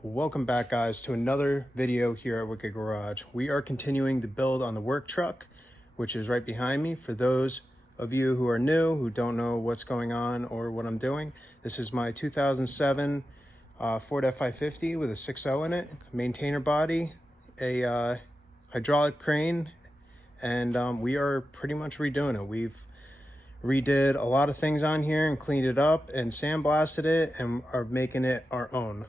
Welcome back, guys, to another video here at Wicked Garage. We are continuing the build on the work truck, which is right behind me. For those of you who are new, who don't know what's going on or what I'm doing, this is my 2007 Ford F550 with a 6.0 in it, maintainer body, a hydraulic crane, and we are pretty much redoing it. We've redid a lot of things on here and cleaned it up and sandblasted it and are making it our own.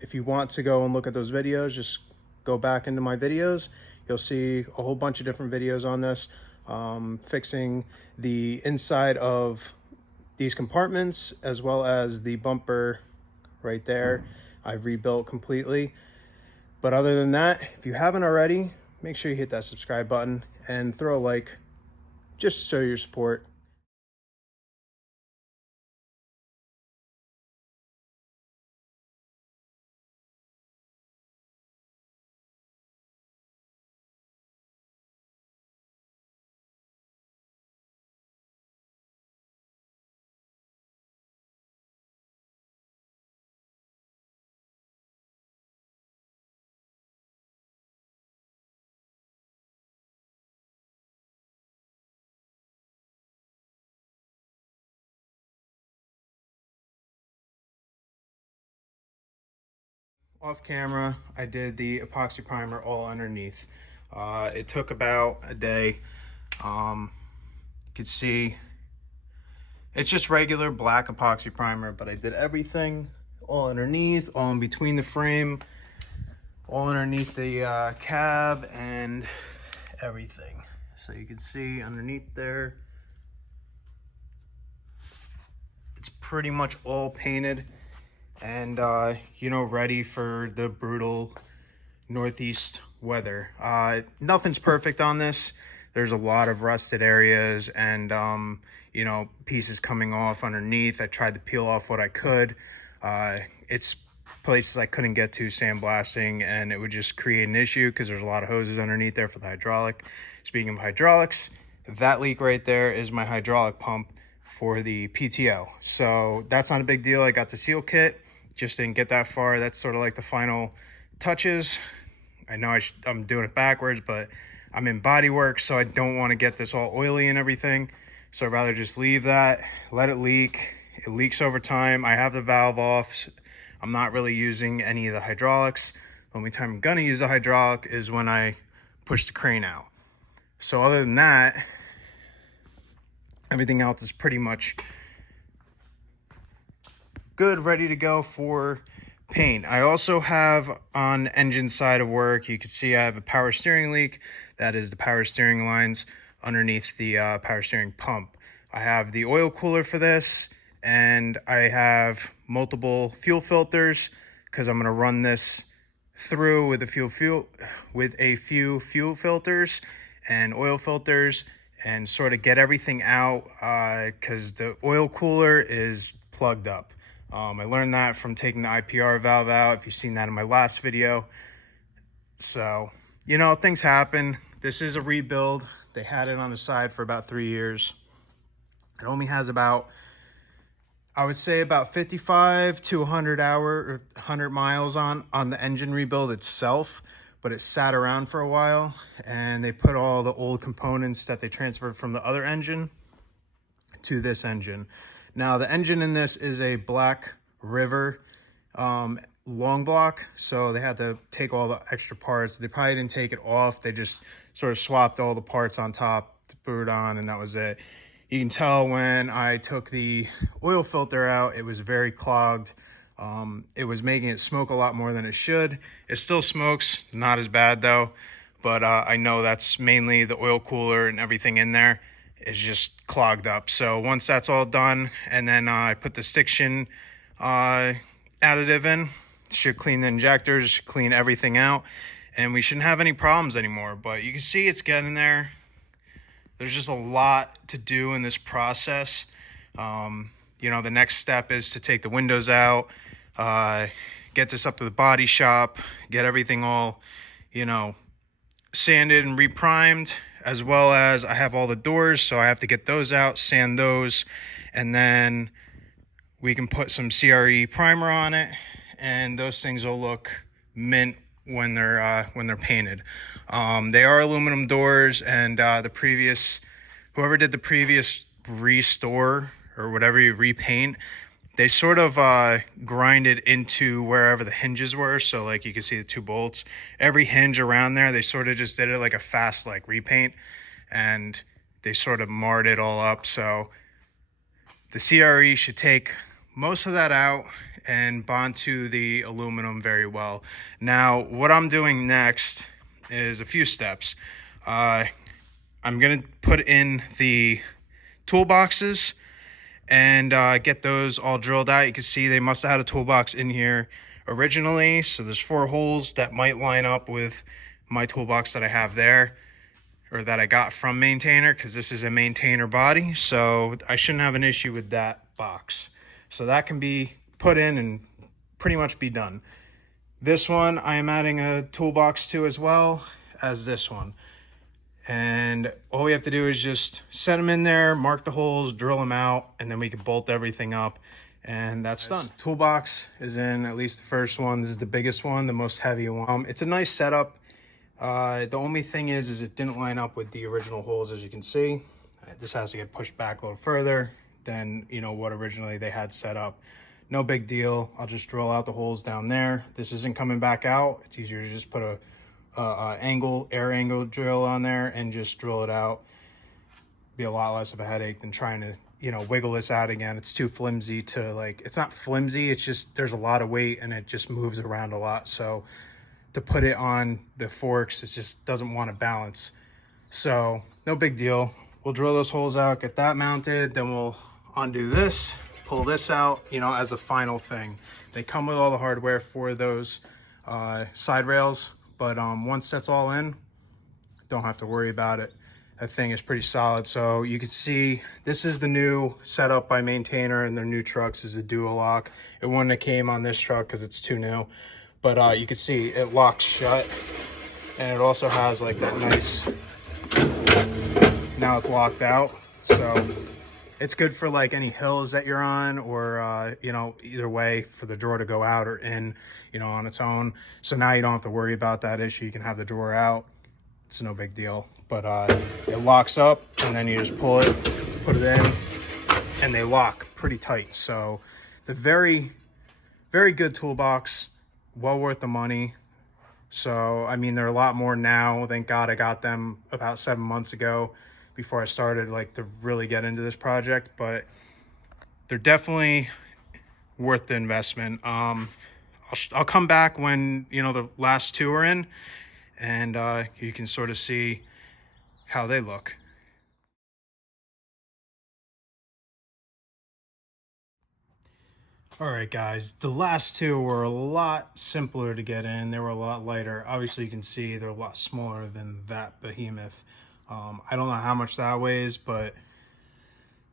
If you want to go and look at those videos, just go back into my videos. You'll see a whole bunch of different videos on this, fixing the inside of these compartments as well as the bumper right there. I've rebuilt completely. But other than that, if you haven't already, make sure you hit that subscribe button and throw a like just to show your support. Off camera, I did the epoxy primer all underneath. It took about a day. You could see it's just regular black epoxy primer, but I did everything all underneath, all in between the frame, all underneath the cab and everything. So you can see underneath there, it's pretty much all painted and ready for the brutal northeast weather. Nothing's perfect on this. There's a lot of rusted areas and pieces coming off underneath. I tried to peel off what I could. It's places I couldn't get to sandblasting, and it would just create an issue because there's a lot of hoses underneath there for the hydraulic. Speaking of hydraulics, that leak right there is my hydraulic pump for the PTO. So that's not a big deal. I got the seal kit, just didn't get that far. That's sort of like the final touches. I know I'm doing it backwards, but I'm in body work, so I don't want to get this all oily and everything. So I'd rather just leave that, let it leak. It leaks over time. I have the valve off. I'm not really using any of the hydraulics. The only time I'm gonna use the hydraulic is when I push the crane out. So other than that, everything else is pretty much good, ready to go for paint. I also have on the engine side of work, you can see I have a power steering leak. That is the power steering lines underneath the power steering pump. I have the oil cooler for this, and I have multiple fuel filters because I'm going to run this through with a few fuel filters and oil filters and sort of get everything out because the oil cooler is plugged up. I learned that from taking the IPR valve out, if you've seen that in my last video. So, things happen. This is a rebuild. They had it on the side for about 3 years. It only has about, I would say about 55 to 100 miles on the engine rebuild itself, but it sat around for a while, and they put all the old components that they transferred from the other engine to this engine. Now, the engine in this is a Black River long block, so they had to take all the extra parts. They probably didn't take it off. They just sort of swapped all the parts on top to put it on, and that was it. You can tell when I took the oil filter out, it was very clogged. It was making it smoke a lot more than it should. It still smokes, not as bad though, but I know that's mainly the oil cooler and everything in there is just clogged up. So once that's all done, and then I put the stiction additive in, should clean the injectors, should clean everything out, and we shouldn't have any problems anymore. But you can see it's getting there. There's just a lot to do in this process. The next step is to take the windows out, get this up to the body shop, get everything all, sanded and reprimed, as well as I have all the doors, so I have to get those out, sand those, and then we can put some CRE primer on it and those things will look mint when they're painted. They are aluminum doors, and whoever did the previous restore or whatever you repaint, they sort of grinded into wherever the hinges were. So like you can see the two bolts, every hinge around there, they sort of just did it like a fast like repaint, and they sort of marred it all up. So the CRE should take most of that out and bond to the aluminum very well. Now, what I'm doing next is a few steps. I'm gonna put in the toolboxes and get those all drilled out. You can see they must have had a toolbox in here originally. So there's 4 holes that might line up with my toolbox that I have there, or that I got from Maintainer, because this is a Maintainer body. So I shouldn't have an issue with that box. So that can be put in and pretty much be done. This one I am adding a toolbox to as well as this one. And all we have to do is just set them in there, mark the holes, drill them out, and then we can bolt everything up, and that's done. Toolbox is in, at least the first one. This is the biggest one, the most heavy one. It's a nice setup. The only thing is it didn't line up with the original holes, as you can see. This has to get pushed back a little further than, you know, what originally they had set up. No big deal. I'll just drill out the holes down there. This isn't coming back out. It's easier to just put a air angle drill on there and just drill it out. Be a lot less of a headache than trying to, you know, wiggle this out again. It's too flimsy to, like, it's not flimsy, it's just there's a lot of weight and it just moves around a lot. So to put it on the forks, it just doesn't want to balance. So no big deal. We'll drill those holes out, get that mounted, then we'll undo this, pull this out, you know, as a final thing. They come with all the hardware for those side rails, but once that's all in, don't have to worry about it. That thing is pretty solid. So you can see this is the new setup by Maintainer, and their new trucks is a dual lock. It wouldn't have came on this truck because it's too new, but you can see it locks shut, and it also has like that nice, now it's locked out. So it's good for like any hills that you're on, or you know, either way, for the drawer to go out or in, you know, on its own. So now you don't have to worry about that issue. You can have the drawer out. It's no big deal. But it locks up, and then you just pull it, put it in, and they lock pretty tight. So the very, very good toolbox, well worth the money. So I mean, they're a lot more now. Thank God I got them about 7 months ago, before I started like to really get into this project. But they're definitely worth the investment. I'll come back when, you know, the last 2 are in, and you can sort of see how they look. All right, guys, the last 2 were a lot simpler to get in. They were a lot lighter. Obviously, you can see they're a lot smaller than that behemoth. I don't know how much that weighs, but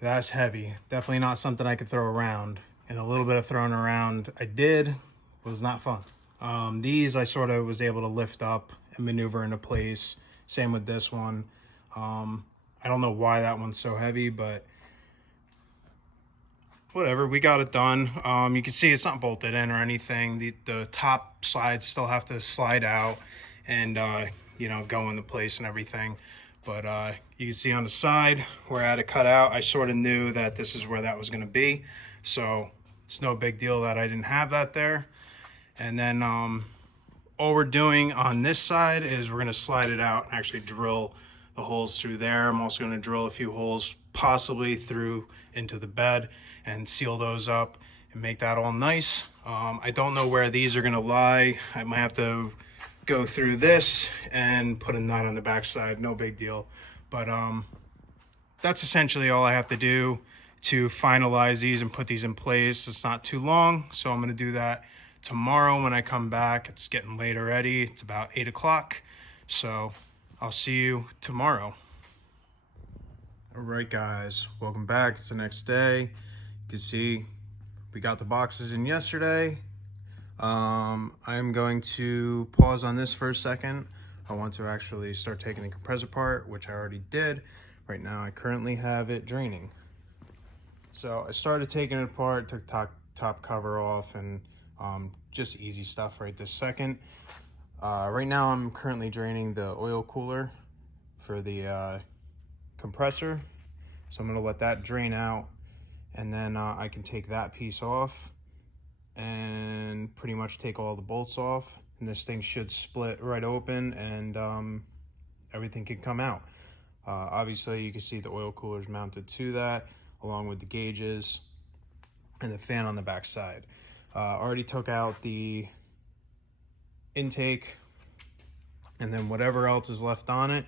that's heavy. Definitely not something I could throw around. And a little bit of throwing around I did was not fun. These I sort of was able to lift up and maneuver into place. Same with this one. I don't know why that one's so heavy, but whatever, we got it done. You can see it's not bolted in or anything. The top slides still have to slide out and you know, go into place and everything. But you can see on the side where I had it cut out, I sort of knew that this is where that was going to be. So it's no big deal that I didn't have that there. And then all we're doing on this side is we're going to slide it out and actually drill the holes through there. I'm also going to drill a few holes possibly through into the bed and seal those up and make that all nice. I don't know where these are going to lie. I might have to go through this and put a nut on the back side. No big deal. But that's essentially all I have to do to finalize these and put these in place. It's not too long, so I'm going to do that tomorrow when I come back. It's getting late already. It's about 8 o'clock, so I'll see you tomorrow. All right, guys, welcome back. It's the next day. You can see we got the boxes in yesterday. I'm going to pause on this for a second. I want to actually start taking the compressor apart, which I already did. Right now I currently have it draining. So I started taking it apart, took top cover off, and just easy stuff right this second. Right now I'm currently draining the oil cooler for the compressor. So I'm gonna let that drain out, and then I can take that piece off and pretty much take all the bolts off, and this thing should split right open, and everything can come out. Obviously you can see the oil cooler is mounted to that, along with the gauges and the fan on the back side. Already took out the intake, and then whatever else is left on it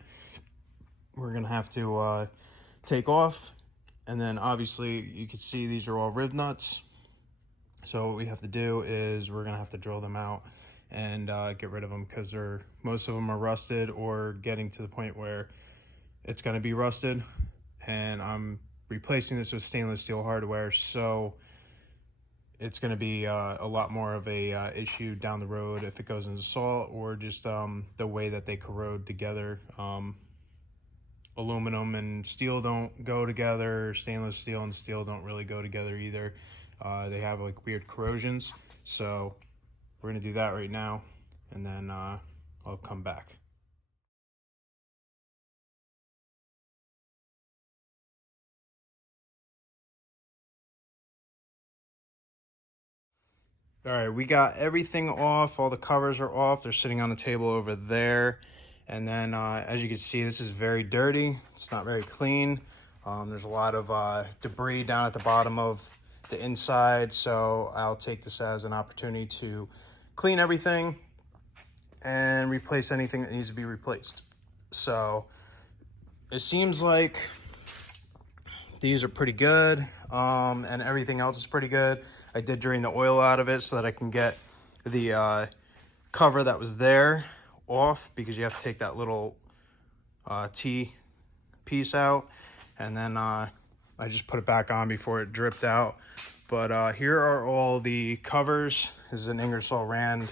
we're gonna have to take off. And then obviously you can see these are all rib nuts, so what we have to do is we're gonna have to drill them out and get rid of them, because most of them are rusted or getting to the point where it's gonna be rusted. And I'm replacing this with stainless steel hardware, so it's going to be a lot more of a issue down the road if it goes into salt, or just the way that they corrode together. Aluminum and steel don't go together. Stainless steel and steel don't really go together either. They have like weird corrosions. So we're going to do that right now, and then I'll come back. All right, we got everything off. All the covers are off. They're sitting on the table over there. And then as you can see, this is very dirty. It's not very clean. There's a lot of debris down at the bottom of the inside. So I'll take this as an opportunity to clean everything and replace anything that needs to be replaced. So it seems like these are pretty good, and everything else is pretty good. I did drain the oil out of it so that I can get the cover that was there off, because you have to take that little T piece out, and then I just put it back on before it dripped out. But here are all the covers. This is an Ingersoll Rand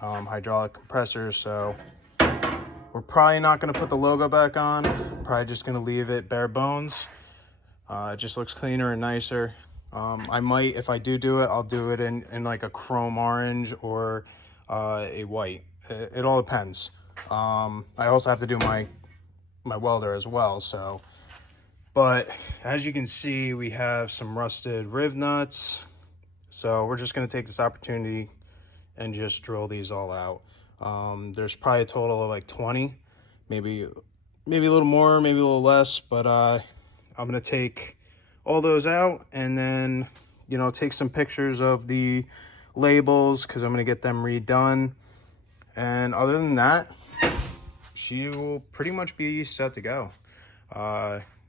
hydraulic compressor, so we're probably not going to put the logo back on. Probably just going to leave it bare bones. It just looks cleaner and nicer. I might, if I do it, I'll do it in like a chrome orange or a white. It all depends. I also have to do my welder as well. So, but as you can see, we have some rusted rib nuts. So we're just going to take this opportunity and just drill these all out. There's probably a total of like 20, maybe a little more, maybe a little less, but I'm going to take all those out, and then, you know, take some pictures of the labels, because I'm going to get them redone. And other than that, she will pretty much be set to go.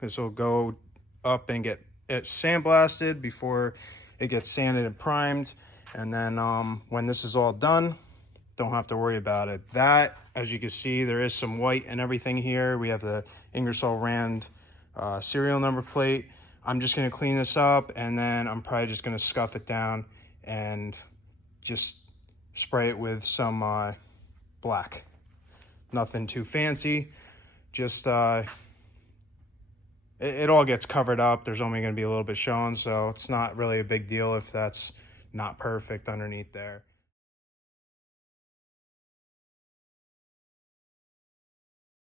This will go up and get it sandblasted before it gets sanded and primed. And then when this is all done, don't have to worry about it. That, as you can see, there is some white and everything here. We have the Ingersoll Rand serial number plate. I'm just going to clean this up, and then I'm probably just going to scuff it down and just spray it with some black. Nothing too fancy, just it all gets covered up. There's only going to be a little bit shown, so it's not really a big deal if that's not perfect underneath there.